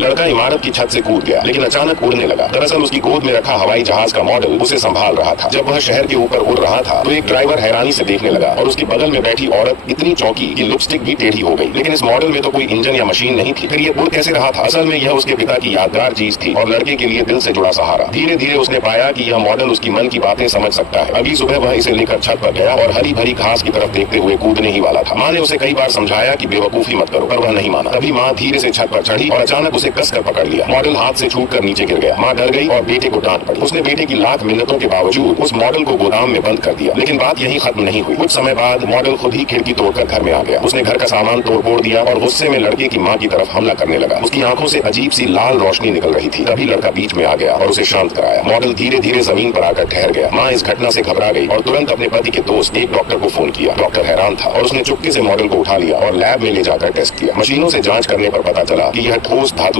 लड़का इमारत की छत से कूद गया, लेकिन अचानक उड़ने लगा। दरअसल उसकी गोद में रखा हवाई जहाज का मॉडल उसे संभाल रहा था। जब वह शहर के ऊपर उड़ रहा था तो एक ड्राइवर हैरानी से देखने लगा और उसके बगल में बैठी औरत इतनी चौंकी कि लिपस्टिक भी टेढ़ी हो गई। लेकिन इस मॉडल में तो कोई इंजन या मशीन नहीं थी, फिर ये उड़ कैसे रहा था? असल में यह उसके पिता की यादगार चीज थी और लड़के के लिए दिल से जुड़ा सहारा। धीरे धीरे उसने पाया कि यह मॉडल उसकी मन की बातें समझ सकता है। अगली सुबह वह इसे लेकर छत पर गया और हरी भरी घास की तरफ देखते हुए कूदने ही वाला था। माँ ने उसे कई बार समझाया कि बेवकूफी मत करो, पर वह नहीं माना। तभी माँ धीरे से छत पर चढ़ी और अचानक उसे कसकर पकड़ लिया। मॉडल हाथ से छूटकर नीचे गिर गया। माँ डर गई और बेटे को डांट पड़ी। उसने बेटे की लाख मिन्नतों के बावजूद उस मॉडल को गोदाम में बंद कर दिया। लेकिन बात यही खत्म नहीं हुई। कुछ समय बाद मॉडल खुद ही खिड़की तोड़कर घर में आ गया। उसने घर का सामान तोड़ दिया और गुस्से में लड़के की माँ की तरफ हमला करने लगा। उसकी आंखों से अजीब सी लाल रोशनी निकल रही थी। तभी लड़का बीच में आ गया और उसे शांत कराया। मॉडल धीरे धीरे जमीन पर आकर ठहर गया। माँ इस घटना से घबरा गई और तुरंत अपने पति के दोस्त एक डॉक्टर को फोन किया। डॉक्टर हैरान था और उसने चुपके से मॉडल को उठा लिया और लैब में ले जाकर टेस्ट किया। मशीनों से जांच करने पर पता चला कि यह ठोस धातु